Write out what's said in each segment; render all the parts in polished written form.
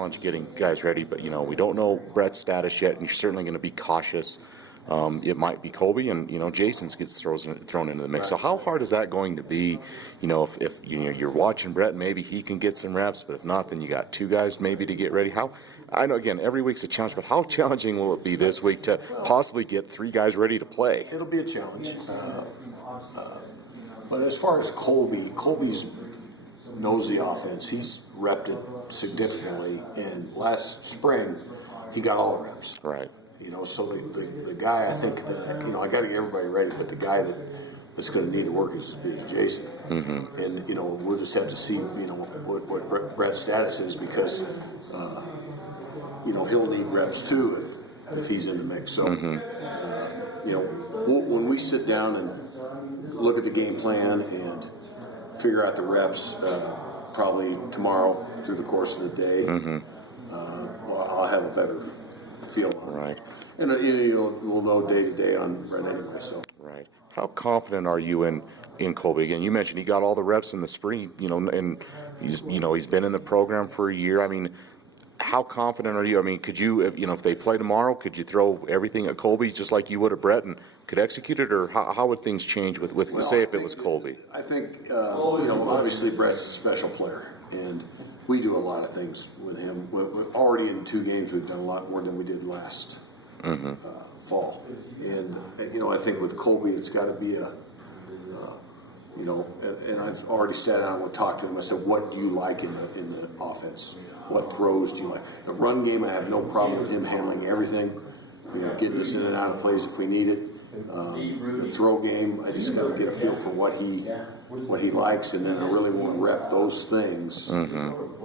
challenge getting guys ready, but we don't know Brett's status yet, and you're certainly going to be cautious. It might be Colby, and Jason gets thrown into the mix. So how hard is that going to be? If you're watching Brett, and maybe he can get some reps, but if not, then you got two guys maybe to get ready. I know again every week's a challenge, but how challenging will it be this week to possibly get three guys ready to play? It'll be a challenge. But as far as Colby's knows the offense. He's repped it significantly, and last spring he got all the reps. Right. So the guy, I think that, I got to get everybody ready, but the guy that's going to need to work is Jason. Mm-hmm. And we'll just have to see what Brett's status is, because he'll need reps too if he's in the mix. So when we sit down and look at the game plan and figure out the reps, probably tomorrow through the course of the day, I'll have a better feel on it. Right. And we'll know day to day on Brett anyway. So. Right. How confident are you in Colby? Again, you mentioned he got all the reps in the spring, and he's been in the program for a year. I mean, how confident are you? I mean, could you, if they play tomorrow, could you throw everything at Colby just like you would at Brett and could execute it, or how would things change with say if it was Colby? I think obviously Brett's a special player, and we do a lot of things with him. We're already in 2 games, we've done a lot more than we did last fall, and I think with Colby, it's got to be and I've already sat down and talked to him. I said, what do you like in the offense? What throws do you like? The run game, I have no problem with him handling everything, getting us in and out of plays if we need it. The throw game, I just got to get a feel for what he likes, and then I really want to rep those things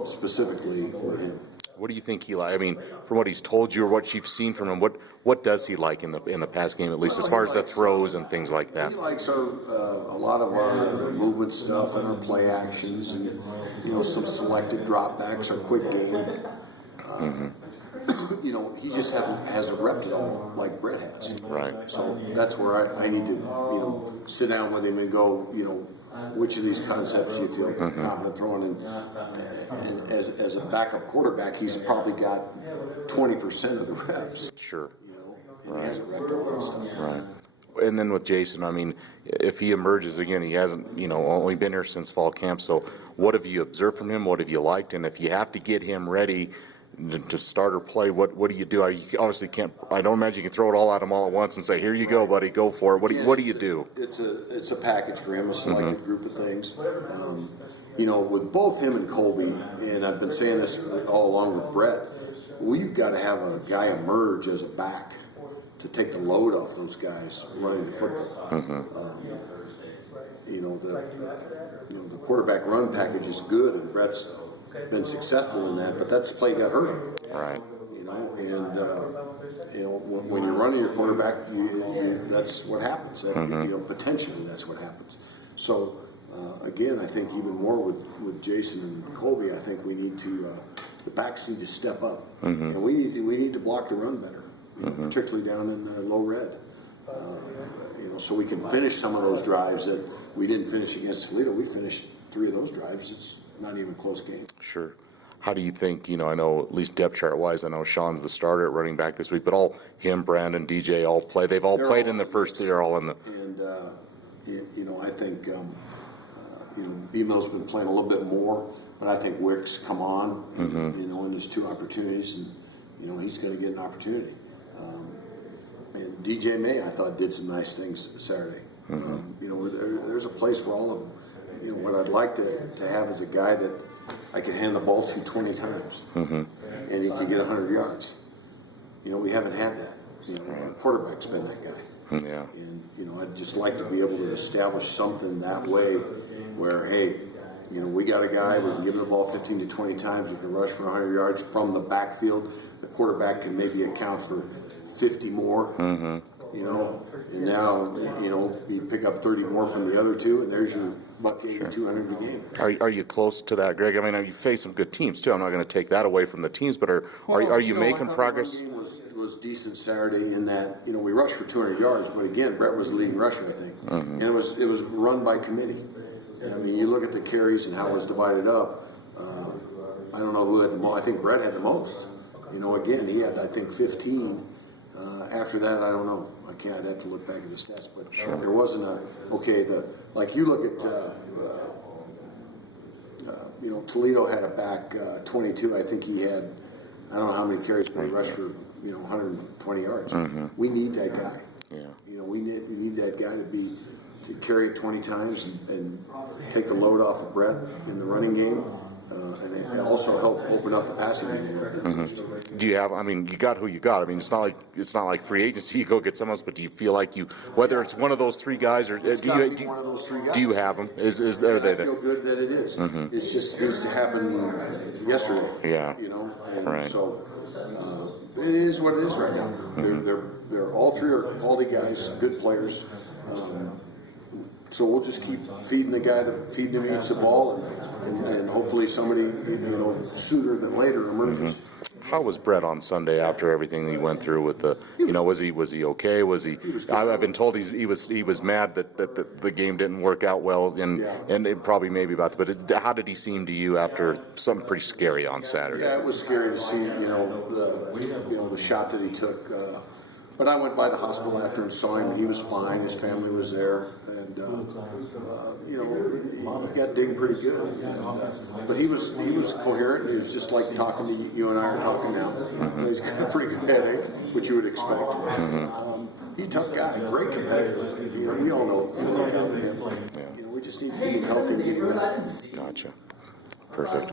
specifically with him. What do you think he likes? I mean, from what he's told you or what you've seen from him, what does he like in the past game, at least as far as the throws and things like that? He likes a lot of our movement stuff and our play actions, and some selected dropbacks, our quick game. He just hasn't repped it all like Brett has. Right. So that's where I need to sit down with him and go, which of these concepts do you feel confident throwing? And as a backup quarterback, he's probably got 20% of the reps. Sure. And he hasn't repped all that stuff. Right. And then with Jason, I mean, if he emerges again, he hasn't, only been here since fall camp. So what have you observed from him? What have you liked? And if you have to get him ready to start or play, what do you do? You obviously can't. I don't imagine you can throw it all at him all at once and say, "Here you go, buddy, go for it." What do you do? It's a package for him, a selected group of things. With both him and Colby, and I've been saying this all along with Brett, we've got to have a guy emerge as a back to take the load off those guys running the football. The quarterback run package is good, and Brett's been successful in that, but that's the play got hurt him. Right. When you're running your quarterback, that's what happens. Potentially that's what happens. So again, I think even more with Jason and Colby, I think we need to the backs need to step up, and we need to block the run better, particularly down in the low red. So we can finish some of those drives that we didn't finish against Toledo. We finished 3 of those drives. It's not even a close game. Sure. How do you think, I know at least depth chart-wise, I know Sean's the starter at running back this week, but all him, Brandon, DJ all play. They've all played in the first. They're all in the. And, I think, BMO's been playing a little bit more, but I think Wick's come on, and there's 2 opportunities, and, he's going to get an opportunity. And DJ May, I thought, did some nice things Saturday. There's a place for all of them. What I'd like to have is a guy that I can hand the ball to 20 times, and he can get 100 yards. We haven't had that. Our quarterback's been that guy. Yeah. And, I'd just like to be able to establish something that way where, hey, we got a guy, we can give him the ball 15 to 20 times, we can rush for 100 yards from the backfield. The quarterback can maybe account for 50 more. And now, you pick up 30 more from the other 2, and there's your buck 200 a game. Are you close to that, Greg? I mean, you face some good teams too. I'm not going to take that away from the teams, but are you making progress? The game was decent Saturday in that we rushed for 200 yards, but again, Brett was the leading rusher, I think, and it was run by committee. I mean, you look at the carries and how it was divided up. don't know who had the most. I think Brett had the most. You know, again, he had, I think, 15. After that, I don't know. I'd have to look back at the stats, but there wasn't like you look at, you know, Toledo had a back 22. I think he had, I don't know how many carries, but he rushed for, you know, 120 yards. We need that guy. Yeah. You know, we need that guy to carry it 20 times and take the load off of Brett in the running game. And it also helped open up the passing game. Do you have? I mean, you got who you got. I mean, it's not like free agency. You go get someone else, but do you feel like whether it's one of those three guys or it's do you? One of those three guys. Do you have them? Is there? I feel good that it is. It's just needs to happen yesterday. Yeah. You know. And right. So it is what it is right now. They're all three are quality guys, good players. So we'll just keep feeding the guy that feeding him eats the ball, and hopefully somebody, you know, sooner than later emerges. How was Brett on Sunday after everything he went through with the, you know, was he okay? Was he? I've been told he was mad that the game didn't work out well, and it probably maybe about. But how did he seem to you after something pretty scary on Saturday? Yeah, it was scary to see, you know, the shot that he took. But I went by the hospital after and saw him. He was fine. His family was there, and you know, he got dinged pretty good. But he was coherent. He was just like talking to you and I are talking now. He's got a pretty good headache, which you would expect. He's a tough guy, great competitor. You know, we all know him. You know, we just need to keep him healthy and get him back. Gotcha. Perfect.